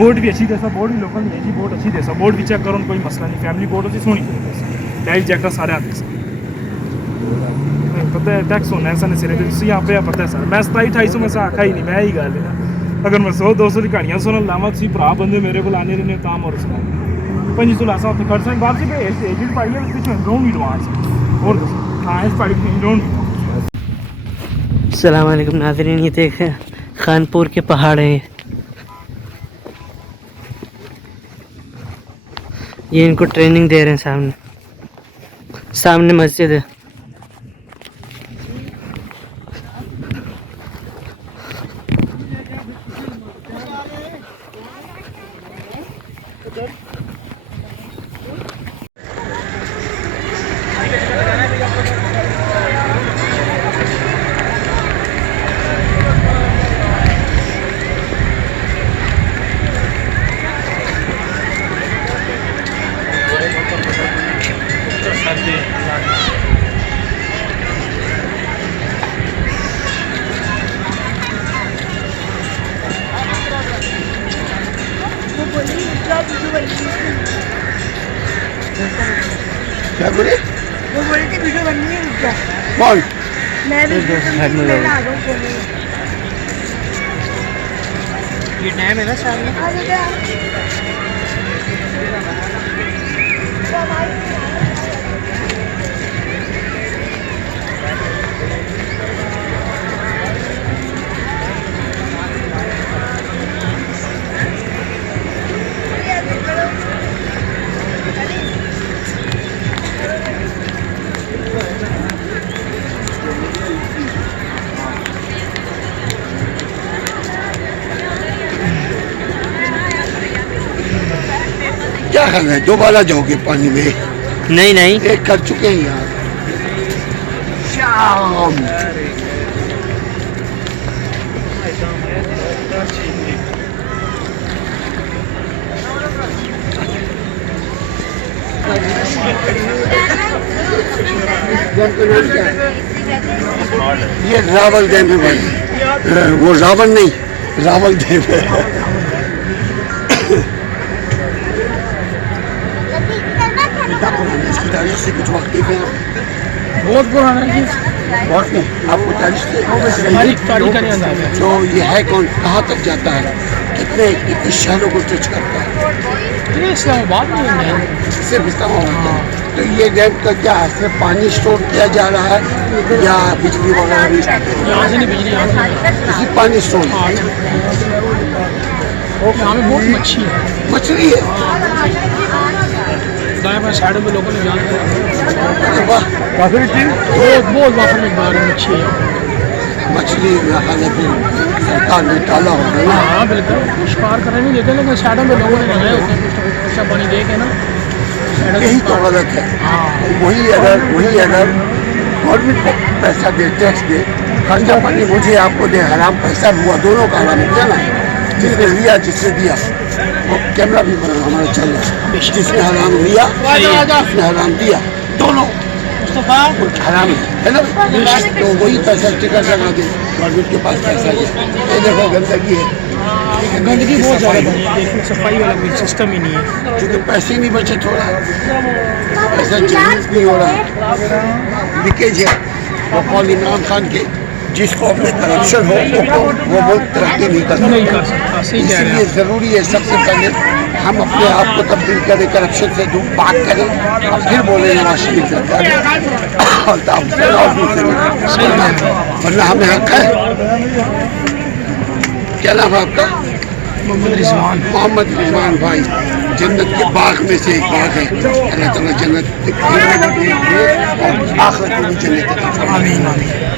Board भी अच्छी देसा, बोर्ड भी लोकल नहीं जी, बोर्ड अच्छी देसा, बोर्ड भी चेक करो कोई मसला नहीं, फैमिली बोर्ड अच्छी सोनी चाहिए, लाइफ जैकेट सारे आते हैं, पता है टैक्स होना है सन सिरे तुम यहाँ पे पता है सर, मैं 27-28 में से आखा ही नहीं, मैं ही गल है ना, अगर मैं 100-200 की कहानियाँ सुन लावा तुम भरा बंदे मेरे को आने रहने ताम और सुना 2500 उत्थे खर्च वापसी पे एजेंट पाई है पिछले लोन भी एडवांस और हाँ इस पाई लोन। अस्सलाम वालेकुम नाज़रीन, ये देखें खानपुर के पहाड़ हैं, ये इनको ट्रेनिंग दे रहे हैं, सामने मस्जिद है। क्या बोले? वो बोले थे वीडियो बननी है क्या? कौन? मैं भी मैं आ गया बोलने। ये डैम है ना सामने, आ जा। क्या करना है, दोबारा जाओगे पानी में? नहीं नहीं, एक कर चुके हैं यार। शाम डैम का नाम क्या है? ये रावल डैम है भाई, वो रावण नहीं, रावल डैम है। इसकी तारीख से कुछ वाकिफ है? बहुत पुराना है बहुत नहीं, आपको तारीख से तारीख का नहीं अंदाजा है। तो ये है कौन, कहाँ तक जाता है, कितने शहरों को टच करता है? ये इस्लामाबाद में है सिर्फ इस्लामाबाद का। तो ये डैम का क्या है, सिर्फ पानी स्टोर किया जा रहा है या बिजली वगैरह भी? यहाँ से नहीं बिजली, यहाँ से इसी पानी स्टोर यहाँ में बहुत मच्छी है, मछली है। दाएं बाएं साइडों में लोगों ने जान अरे वाह, बहुत वाफर मिकदार में मच्छी है। मछली सरकार ने डाला होगा ना। हाँ बिल्कुल, शिकार करने नहीं देते, लेकिन साइडों में लोगों ने लगाए होते हैं कुछ अच्छा पानी दे के ना। यही तो गलत है। वही अगर गवर्नमेंट को पैसा दे, टैक्स दे, खर्चा पानी मुझे आपको दे, हराम पैसा हुआ, दोनों का हराम हो ना। जिसने लिया जिसने दिया, वो कैमरा भी बना हमारा चल रहा है, जिसने हराम लिया जिसने हराम दिया, दोनों हराम है ना। तो वही पैसा टिकट लगा दे, गवर्नमेंट के पास पैसा है। ये देखो गंदगी है, गंदगी बहुत ज़्यादा बनी है, देखिए सफाई वाला कोई सिस्टम ही नहीं है। क्योंकि पैसे नहीं बचत हो रहा, पैसा जनरेट नहीं हो रहा, लीकेज है। वो कौन इमरान खान के जिसको अपने करप्शन हो वो मुल्क तरक्की नहीं कर सकता। इसलिए ज़रूरी है सबसे पहले हम अपने आप को तब्दील करें, करप्शन से दूर बात करें, और फिर बोले नवाज शरीफ सरकार, वरना हमें हक है। क्या नाम है आपका? मोहम्मद रिजवान भाई, जन्नत के बाग में से एक बाग है। अल्लाह ताला जन्नत और आखिरत में भी जन्नत। आमीन आमीन।